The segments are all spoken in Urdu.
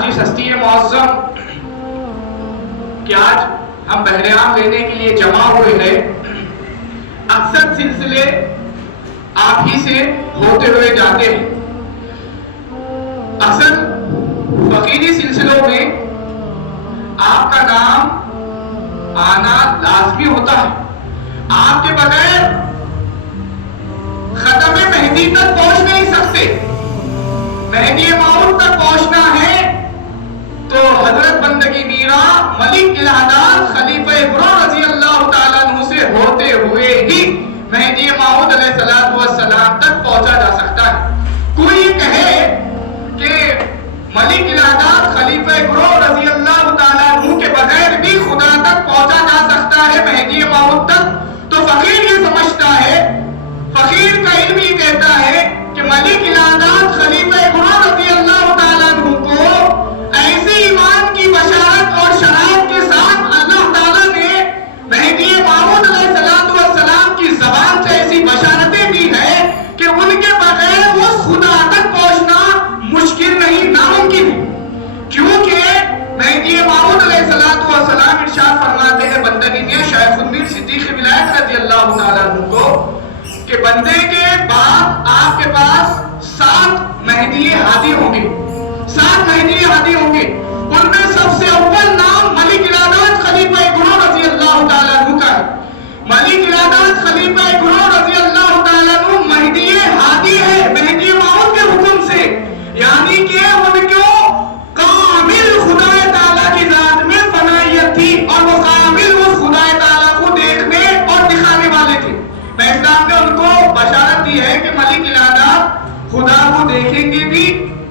آج اس ہستی معظم کہ آج ہم بہرام لینے کے لیے جمع ہوئے ہیں، اکثر سلسلے آپ ہی سے ہوتے ہوئے جاتے ہیں. اکثر فقیری سلسلوں میں آپ کا نام آنا لازمی ہوتا ہے. آپ کے بغیر ختم مہدی تک پہنچ نہیں سکتے. مہدی موعود تک پہنچنا ہے تو حضرت بندگی میرا ملک الہداد خلیفہ برو رضی اللہ تعالیٰ عنہ سے ہوتے ہوئے ہی مہدی موعود علیہ السلام تک پہنچا جا سکتا ہے. کوئی یہ کہے کہ ملک الہداد خلیفہ برو رضی اللہ تعالیٰ عنہ کے بغیر بھی خدا تک پہنچا جا سکتا ہے مہدی موعود تک، تو فقیر یہ سمجھتا ہے، فقیر کا علم یہ کہتا ہے کہ ملک الہداد خلیفہ برو رضی اللہ تعالیٰ عنہ کو ایسے ایمان کی بشارت اور شرائط کے ساتھ اللہ تعالیٰ نے مہدی موعود علیہ السلام کی زبان سے ایسی بشارتیں دی ہے کہ ان کے بغیر اس خدا تک پہنچنا مشکل نہیں، ناممکن ہے. کیونکہ مہدی موعود علیہ السلام ارشاد فرماتے ہیں بندگی میاں شیخ المیر صدیق ولایت رضی اللہ تعالیٰ عنہ کو کہ بندے کے بعد آپ کے پاس 7 مہدی ہادی ہوں گے. 7 مہدی ہادی ہوں گے. ان میں سب سے اول نام ملک الہداد خلیفہ برو رضی اللہ تعالیٰ عنہ کا ہے. ملک الہداد خلیفہ برو رضی اللہ تعالیٰ عنہ مہدی ہادی ہے مہدی موعود کے حکم سے، یعنی کہ ان کو کامل خدا تعالیٰ کی ذات میں فنائیت تھی اور وہ کامل اس خدا تعالیٰ کو دیکھنے اور دکھانے والے تھے. اسلام نے ان کو بشارت دی ہے کہ ملک الہداد خدا کو دیکھیں گے بھی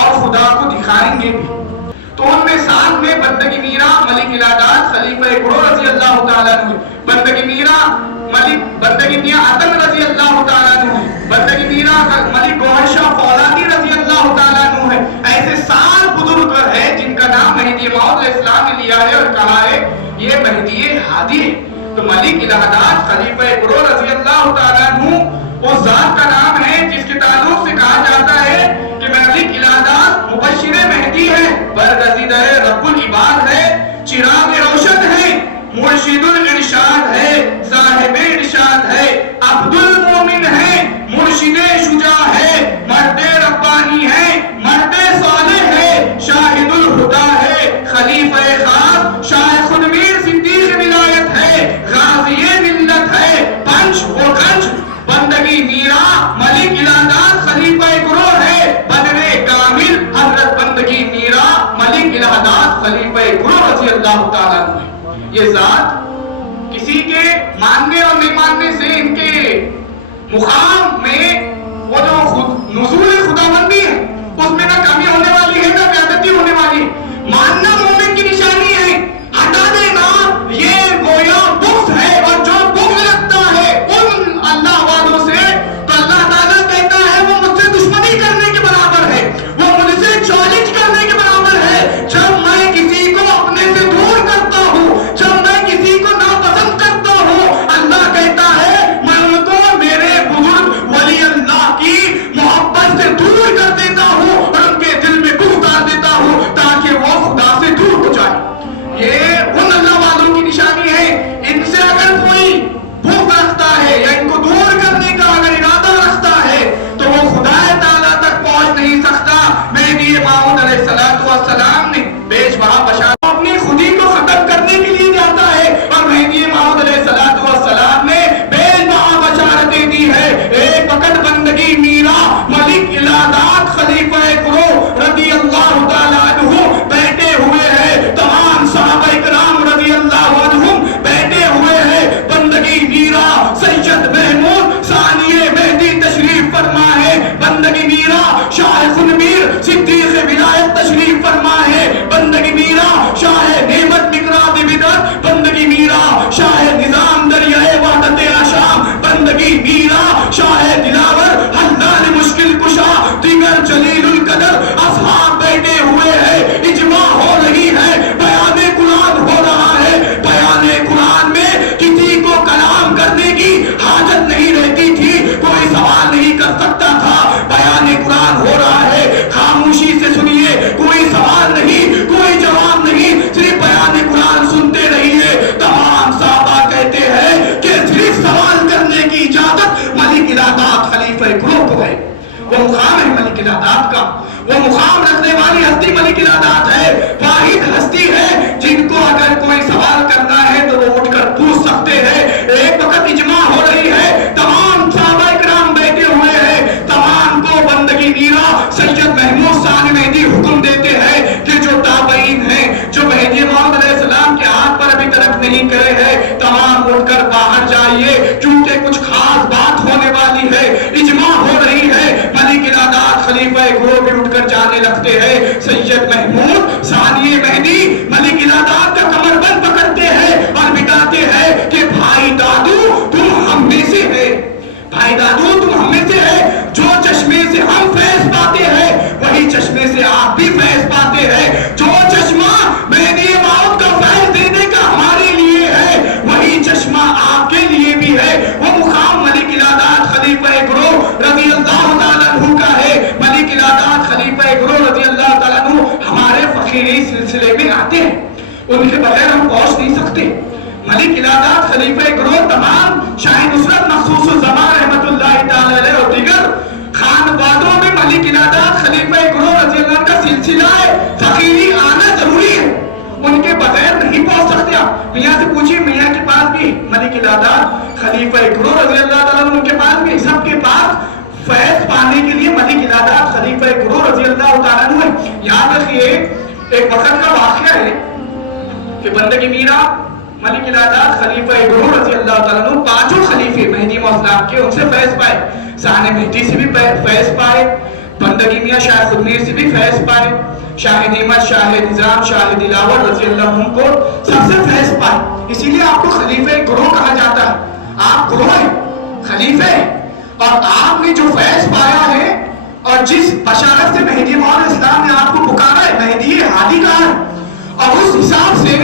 اور خدا کو دکھائیں گے بھی. تو ان میں 7 میں بندگی میرا ملک الہداد خلیفہ برو رضی اللہ تعالیٰ عنہ، بندگی میرا بندگی میاں عطن رضی اللہ تعالیٰ عنہ، بندگی میرا ملک گوہر شاہ فولادی رضی اللہ تعالیٰ عنہ ہے. ایسے 7 بزرگ ہیں جن کا نام مہدی موعود علیہ السلام نے لیا ہے اور کہا ہے یہ مہدی ہادی ہے. تو ملک الہداد خلیفہ برو رضی اللہ تعالیٰ عنہ وہ ذات کا نام ہے جس کے تعلق سے کہا جاتا ہے کہ ملک الہداد مبشر مہدی ہے، برگزیدہ رب العباد ہے، چراغ روشن ہے، مرشد الارشاد ہے، صاحب ارشاد ہے، عبد المومن ہے، مرشد شجاع ہے، مرد ربانی ہے، مرد صالح ہے، شاہد الہدا ہے، خلیفہ خاص شاہ خودمیر صدیق ولایت ہے، غازی ملت ہے، پنچ و گنج بندگی میرا ملک الہداد خلیفہ برو ہے، بدر کامل حضرت بندگی میرا ملک الہداد خلیفہ برو رضی اللہ تعالیٰ عنہ. یہ ذات کسی کے ماننے اور نہیں ماننے سے ان کے مقام میں وہ جو نزول خداوندی ہے اس میں نہ کمی ہونے والی ہے نہ زیادتی ہونے والی ہے. ماننا مومن کی نشانی ہے، ہٹا دینا یہ گویا بغض ہے. اور جو بغض رکھتا ہے ان اللہ والوں سے تو اللہ تعالیٰ کہتا ہے وہ مجھ سے دشمنی کرنے کے برابر ہے، وہ مجھ سے چالش کرنے کے برابر ہے. جب میں کسی کو اپنے سے دور کرتا ہوں، جب میں کسی کو ناپسند کرتا ہوں، اللہ کہتا ہے میں ان کو میرے بزرگ ولی اللہ کی محبت سے دور کر دیتا ہوں اور ان کے دل میں بغض ڈال دیتا ہوں تاکہ وہ خدا سے دور ہو جائے. یہ ان اللہ والوں کی نشانی ہے. ان سے اگر کوئی بغض رکھتا ہے یا ان کو دور کرنے کا اگر ارادہ رکھتا ہے تو وہ خدا تعالیٰ تک پہنچ نہیں سکتا. مہدی موعود علیہ السلام نے بیش بہا بشارت اپنی خودی کو ختم کرنے کے لیے جاتا ہے اور مہدی موعود علیہ السلام نے بیش بہا بشارتیں دی ہے. ایک وقت بندگی میرا ملک الہداد خلیفہ برو رضی اللہ تعالیٰ عنہ بیٹھے ہوئے ہیں، تمام صحابہ کرام رضی اللہ عنہم بیٹھے ہوئے ہیں. بندگی میرا سید محمود ثانی مہدی تشریف فرما ہے، بندگی میرا شاہ خودمیر صدیق ولایت تشریف فرما ہے، بندگی میرا شاہ نعمت مقراط بدعت، بندگی میرا شاہ نظام دریائے وحدت آشام، بندگی میرا شاہ دلاور حلال مشکل کشا، دیگر جلیل القدر اصحاب بیٹھے ہوئے ہیں. اجماع ہو رہی ہے، بیان قرآن ہو رہا ہے. بیان قرآن میں کسی کو کلام کرنے کی حاجت نہیں رہتی تھی، کوئی سوال نہیں کر سکتا تھا. بیان قرآن ہو رہا ہے، خاموشی سے سنیے، کوئی سوال ہستی ملک العادات ہے، واحد ہستی ہے جن کو اگر کوئی سوال کرنا ہے تو وہ اٹھ کر پوچھ سکتے ہیں۔ ایک وقت اجماع ہو رہی ہے، تمام صحابہ کرام بیٹھے ہوئے ہیں، تمام کو بندگی میرا سید محمود ثانی مہدی حکم دیتے ہیں کہ جو تابعین ہیں، جو مہدی موعود علیہ السلام کے ہاتھ پر ابھی تک نہیں گئے ہیں، تمام اٹھ کر باہر جائیے کیونکہ کچھ خاص بات ہونے والی ہے، اجماع ہو رہی ہے۔ ملک العادات خلیفہ گروہ بھی اٹھ کر جانے لگتے ہیں۔ سید محمود ثانی مہدی ملک العادات کا کمر بند پکڑتے ہیں اور بتاتے ہیں کہ بھائی دادو تم ہم میں سے ہے، بھائی دادو تم ہم میں سے ہے، جو چشمے سے ہم فیض پاتے ہیں وہی چشمے سے آپ بھی فیض پاتے ہیں، جو چشمہ مہدی موعود کا فیض دینے کا ہمارے لیے ہے وہی چشمہ آپ کے لیے بھی ہے۔ وہ مقام ملک العادات خلیفہ گروہ رضی اللہ تعالیٰ عنہ کا ہے۔ ملک العادات خلیفہ گروہ رضی اللہ تعالیٰ عنہ ہمارے فقیری سلسلے میں آتے ہیں، ان کے بغیر ہم پہنچ نہیں سکتے۔ ملک العادات خلیفہ گروہ تمام شاہ نصرت مخصوص الزمان رحمت اللہ تعالی علیہ اور دیگر خانوادوں میں ملک العادات خلیفہ گروہ رضی اللہ کا سلسلہ ہے، فقیری آنا ضروری ہے، ان کے بغیر نہیں پہنچ سکتے۔ آپ میاں سے پوچھئے، میاں کے پاس بھی ملک العادات خلیفہ گروہ رضی اللہ تعالیٰ ان کے پاس بھی، سب کے پاس فیض پانے کے لیے ملک العادات خلیفہ گروہ رضی اللہ تعالیٰ عنہ ہے۔ یاد رکھیے ایک وقت کا واقعہ ہے کہ بندگی میرا ملک العادات خلیفہ گروہ رضی اللہ تعالیٰ عنہ پانچوں خلیفے مہدی موعود کے ان سے فیض پائے، ثانی مہدی سے بھی فیض پائے، بندگی میاں شاہ خودمیر سے بھی فیض پائے، شاہ نعمت، شاہ نظام، شاہ دلاور رضی اللہ عنہ کو سب سے فیض پائے۔ اسی لیے آپ کو خلیفہ گروہ کہا جاتا ہے، آپ گروہ ہیں، خلیفہ ہیں، اور آپ نے جو فیض پایا ہے اور جس بشارت سے مہدی موعود اسلام نے آپ کو پکارا ہے، مہدی ہادی کہا ہے، اور اس حساب سے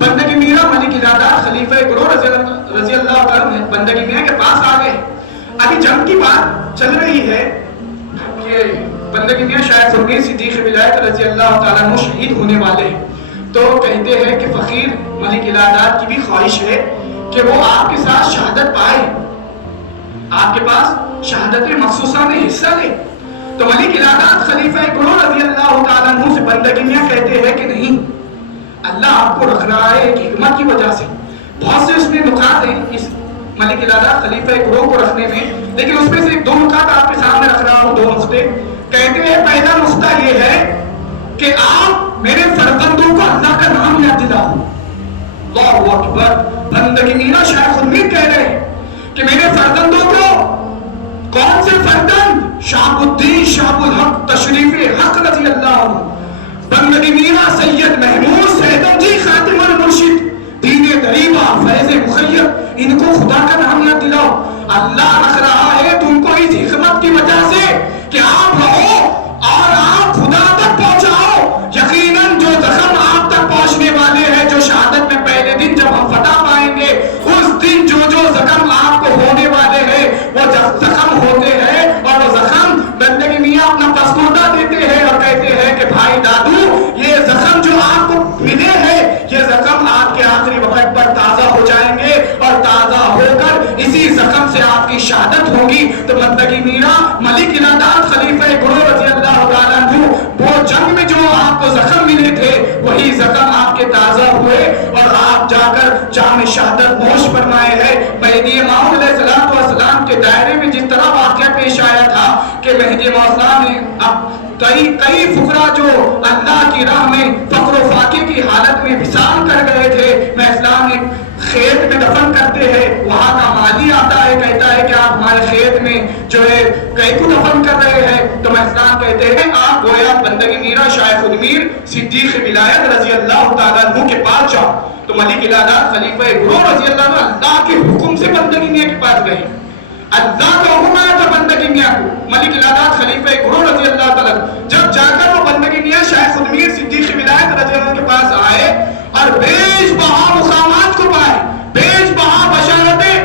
بندگی میرا ملک العادات خلیفہ گروہ رضی اللہ تعالیٰ بندگی میاں کے پاس آ گئے۔ ابھی جنگ کی بات چل رہی ہے کہ بندگی میاں شاہ خودمیر صدیق ولایت رضی اللہ تعالیٰ عنہ شہید ہونے والے ہیں، تو کہتے ہیں کہ فقیر ملک العادات کی بھی خواہش ہے کہ وہ آپ کے ساتھ شہادت پائے، آپ کے پاس شہادت مخصوصہ میں حصہ لے۔ تو ملک العادات خلیفہ گروہ رضی اللہ تعالیٰ عنہ سے بندگی میاں کہتے ہیں کہ نہیں، اللہ آپ کو رکھ رہا ہے ایک حکمت کی وجہ سے۔ بہت سے اس میں نکات ہیں اس ملک العادات خلیفہ گروہ کو رکھنے میں، لیکن اس میں سے دو نکات آپ کے سامنے رکھ رہا ہوں، دو نقطے۔ کہتے ہیں پہلا نقطہ یہ ہے کہ آپ میرے فرزندوں کو اللہ کا نام یاد دلاؤ۔ اللہ اکبر، بندگی میرا شاہ خودمیر کہہ رہے ہیں کہ میرے فرزندوں کو، کون سے فرزند؟ شہاب الدین شہاب الحق تشریف حق رضی اللہ عنہ، بندگی میرا سید محمود سیدم جی خاتم المرشد، دین غریبہ فیض مخیر، ان کو خدا کا نام یاد دلاؤ۔ اللہ رکھ رہا ہے تم کو اس حکمت کی وجہ سے کہ آپ رہو اور آپ خدا تک پہنچاؤ۔ یقیناً جو زخم آپ تک پہنچنے والے ہیں، جو شہادت میں پہلے دن جب ہم فتح پائیں گے، اس دن جو زخم آپ کو ہونے والے ہیں وہ زخم ہوتے ہیں، اور وہ زخم بندگی میاں اپنا پسماندہ دیتے ہیں اور کہتے ہیں کہ بھائی دادو یہ زخم جو آپ کو ملے ہیں، یہ زخم آپ کے آخری وقت پر تازہ ہو جائیں گے، اور تازہ ہو کر اسی زخم سے آپ کی شہادت ہوگی۔ تو بندگی میرا ملک العادات خلیفہ گروہ رضی اللہ تعالیٰ عنہ، وہ جنگ میں جو آپ کو زخم ملے تھے وہی زخم آپ کے تازہ ہوئے اور آپ جا کر جام شہادت نوش فرمائے ہیں۔ مہدی موعود علیہ السلام کے دائرے میں جس طرح واقعہ پیش آیا تھا کہ مہدی موعود نے اب کئی فقراء جو اللہ کی راہ میں فقر و فاقے کی حالت میں وصال کر گئے تھے، میں اسلام ایک کھیت میں دفن کرتے ہیں، وہاں کا مالی آتا ہے، کہتا ہے کہ آپ ہمارے کھیت میں جو ہے کئی کو دفن کر رہے ہیں، تو میں اسلام کہتے ہیں آپ گویا بندگی میرا شاہ خودمیر صدیق ولایت رضی اللہ تعالیٰ عنہ کے پاس جاؤ۔ تو ملک العادات خلیفہ گروہ رضی اللہ عنہ اللہ کے حکم سے بندگی میاں کے پاس گئے، اللہ کا حکم آیا تھا بندگی میاں کو، ملک العادات خلیفہ گروہ رضی اللہ تعالیٰ جب جا کر وہ بندگی میاں شاہ خودمیر صدیق ولایت رضی اللہ عنہ کے پاس آئے اور بیش بہا مقامات کو پائے، بیش بہا بشارتیں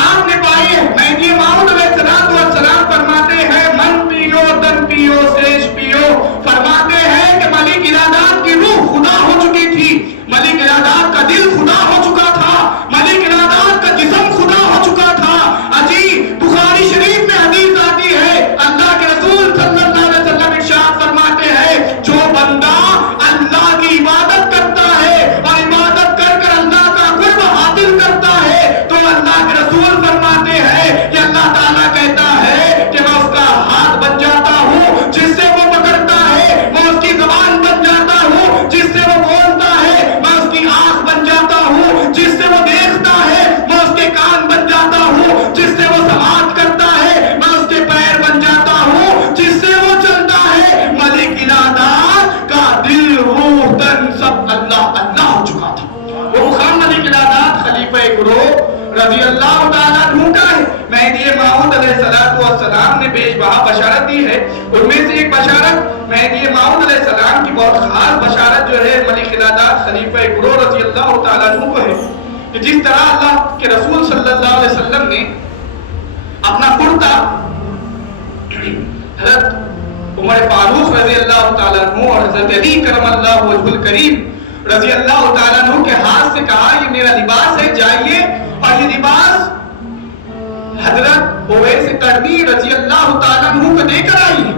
آپ نے پائی ہے۔ مہدی موعود علیہ السلام فرماتے ہیں من پیو تن پیو سیش پیو، فرماتے ہیں کہ ملک العادات کی روح خدا ہو چکی تھی، ملک العادات کا دل خدا ہو چکا تھا، ملک العادات کا جسم خدا ہو چکا تھا۔ عجیب بخاری شریف میں حدیث آتی ہے، اللہ کے رسول صلی اللہ علیہ وسلم ارشاد فرماتے ہیں جو رضی اللہ تعالیٰ عنہ کا ہے. مہدی موعود علیہ السلام نے بیش بہا بشارت دی ہے. ان میں سے ایک بشارت مہدی موعود علیہ السلام کی بہت خاص بشارت جو ہے ملک العداد خلیفہ گرو رضی اللہ تعالیٰ عنہ کو ہے کہ جس طرح اللہ کے رسول صلی اللہ علیہ وسلم نے اپنا کرتا حضرت عمر فاروق رضی اللہ تعالیٰ عنہ اور حضرت علی کرم اللہ وجہ الکریم رضی اللہ تعالیٰ عنہ کے ہاتھ سے کہا یہ میرا لباس ہے جائیے اور یہ لباس حضرت اویس قرنی رضی اللہ تعالیٰ عنہ کو دے کر آئیے.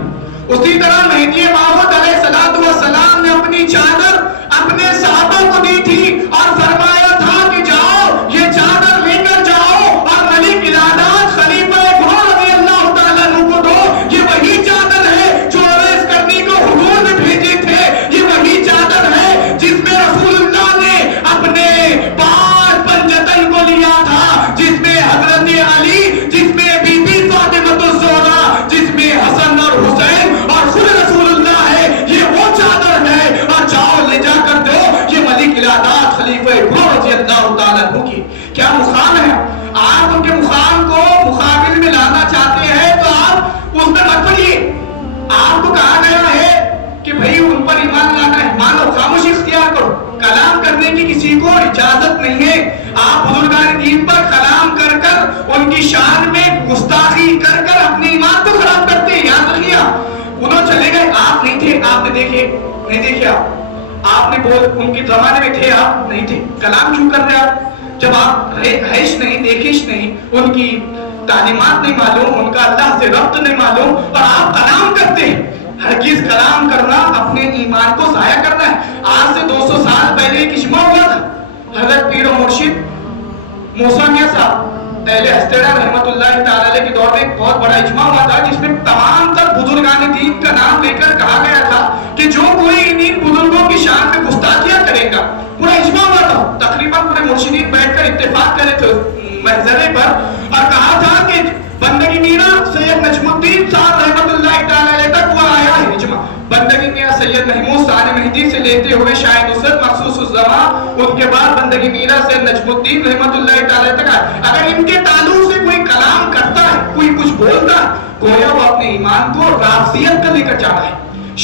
اسی طرح مہدی موعود علیہ السلام نے اپنی چادر اپنے صحابہ کو دی تھی اور فرمایا تھا کہ جاؤ یہ چادر لے کر جاؤ اور ملک العداد خلیفہ گرو رضی اللہ تعالیٰ عنہ کو دو. یہ وہی چادر ہے جو اویس قرنی کو حضور نے بھیجے تھے. یہ وہی چادر ہے جس میں رسول اللہ نے اپنے 5 پنجتن کو لیا تھا, جس میں حضرت علی, جس میں بی بی فاطمہ الزہرا, جس میں حسن اور حسین اور خود رسول اللہ ہے. یہ وہ چادر ہے اور جاؤ لے جا کر دو یہ ملک العداد خلیفہ گرو رضی اللہ تعالیٰ عنہ کی. کیا مقام ہے. آپ ان کے مقام کو مقابل میں لانا چاہتے ہیں تو آپ اس میں مت پڑیے. آپ کو کہا گیا ہے کہ بھئی ان پر ایمان لانا ہے, مانو, خاموشی اختیار کرو. کلام کرنے کی کسی کو اجازت نہیں ہے. آپ بزرگان دین پر کلام کر کر ان کی شان میں گستاخی کر کر اپنے ایمان کو خراب کرتے ہیں. یاد رکھیے انہوں چلے گئے, آپ نہیں تھے, آپ نے دیکھے نہیں دیکھے, آپ نے بول ان کے زمانے میں تھے, آپ نہیں تھے. کلام کیوں کر رہے آپ جب آپ حیش نہیں, دیکھش نہیں, ان کی تعلیمات نہیں معلوم, ان کا اللہ سے ربط نہیں معلوم اور آپ کلام کرتے ہیں. ہرگز کلام کرنا اپنے ایمان کو ضائع کرنا ہے. آج سے 200 سال پہلے ایک اجماع ہوا تھا. حضرت پیر و مرشد موسیٰ میاں صاحب اہل ہستیڑا رحمت اللہ تعالی علیہ کے دور میں ایک بہت بڑا اجماع ہوا تھا جس میں تمام تر بزرگان دین کا نام لے کر کہا گیا تھا کہ جو کوئی ان بزرگوں کی شان میں گستاخیاں کرے گا. پورا اجماع ہوا تھا, تقریباً پورے مرشدین بیٹھ کر اتفاق کرے تھے محضرے پر اور کہا تھا کہ بندگی میرا سید نجم الدین صاحب رحمت اللہ تعالی علیہ تک وہ آیا ہے اجماع. بندگی میرا سید محمود ثانی مہدی سے لیتے ہوئے شاہ نصرت مخصوص الزمان, ان کے بعد بندگی میرا سید نجم الدین رحمت اللہ تعالی تک آیا. اگر ان کے تعلق سے کوئی کلام کرتا ہے, کوئی کچھ بولتا ہے, گویا وہ اپنے ایمان کو رافضیت کا لے کر جا رہا ہے,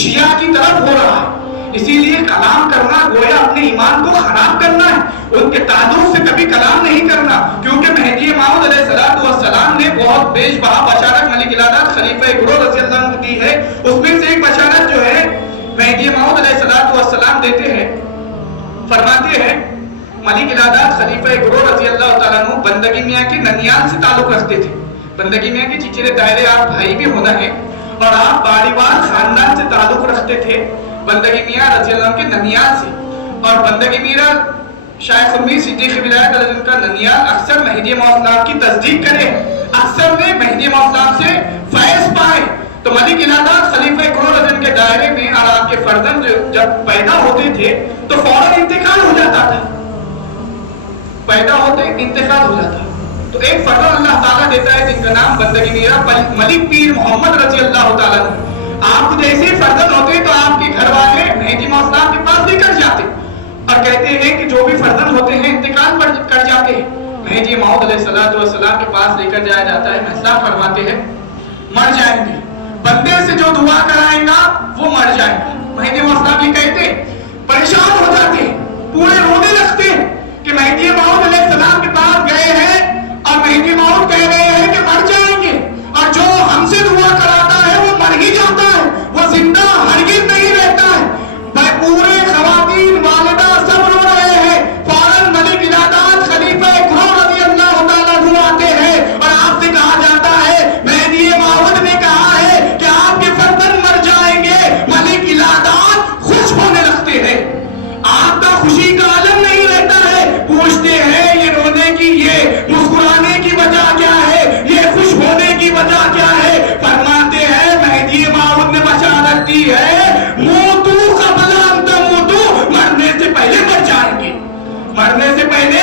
شیعہ کی طرف ہو رہا ہے. اسی لیے کلام کرنا گویا اپنے ایمان کو خراب کرنا ہے. ان کے تعلق سے کبھی کلام نہیں کرنا, کیونکہ مہدی موعود علیہ السلام نے بہت بیش بہا بشارت ملک العداد خلیفہ گرو رضی اللہ عنہ کو دی ہے. اس میں سے ایک بشارت جو ہے مہدی موعود علیہ السلام دیتے ہیں, فرماتے ہیں ملک العداد خلیفہ گرو رضی اللہ تعالیٰ عنہ بندگی میاں کے ننیال سے تعلق رکھتے تھے. بندگی میاں کے چچیرے دائرے آپ بھائی بھی ہونا ہے اور آپ باریوار خاندان سے تعلق رکھتے تھے بندگی میاں رضی اللہ عنہ کے ننیال سے. اور بندگی میاں شیخ امی صدیق ولایت علیہ السلام کا ننیال اکثر مہدی موعود کی تصدیق کرے, اکثر نے مہدی موعود سے فیض پائے. تو ملک العداد خلیفہ گرو رضی اللہ کے دائرے میں اور آپ کے فرزند جب پیدا ہوتے تھے تو فوراً انتقال ہو جاتا تھا, پیدا ہوتے انتقال ہو جاتا. تو ایک فرزند اللہ تعالیٰ دیتا ہے جن کا نام بندگی میرا ملک پیر محمد رضی اللہ تعالیٰ عنہ. آپ کو جیسے فرزند ہوتے تو آپ کے گھر والے مہدی موعود کے پاس لے کر جاتے اور کہتے ہیں کہ جو بھی فرزند ہوتے ہیں انتقال کر جاتے ہیں. مہدی موعود علیہ السلام کے پاس لے کر جایا جاتا ہے. محض فرماتے ہیں مر جائیں گے, بندے سے جو دعا کرائے گا وہ مر جائے گا. مہدی موعود یہ کہتے پریشان ہو جاتے ہیں, پورے رونے لگتے ہیں کہ مہدی موعود علیہ السلام کے پاس گئے ہیں اور مہدی موعود کہہ رہے ہیں کہ مر جائیں گے, اور جو ہم سے دعا کراتا ہے وہ مر ہی جاتا ہے, وہ زندہ ہرگز نہیں رہتا ہے. پورے خواتین والدہ سب رو رہے ہیں. فوراً ملک العداد خلیفہ گرو رضی اللہ تعالیٰ عنہ آتے ہیں اور آپ سے کہا جاتا ہے مہدی موعود نے کہا ہے کہ آپ کے فرزند مر جائیں گے. ملک العداد خوش ہونے لگتے ہیں, آپ کا خوشی کا عالم نہیں رہتا ہے. پوچھتے ہیں یہ رونے کی, یہ مسکرانے کی وجہ کیا ہے, یہ خوش ہونے کی وجہ کیا ہے. فرماتے ہیں مہدی موعود نے بشارت دی ہے موتو قبل ان تموتو, مرنے سے پہلے مر جائیں گے, مرنے سے پہلے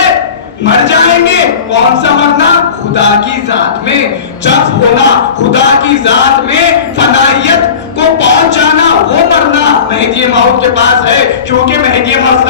مر جائیں گے. کون سا مرنا؟ خدا کی ذات میں جب ہونا, خدا کی ذات میں فنائیت کو پہنچ جانا, وہ مرنا مہدی موعود کے پاس ہے. کیونکہ مہدی موعود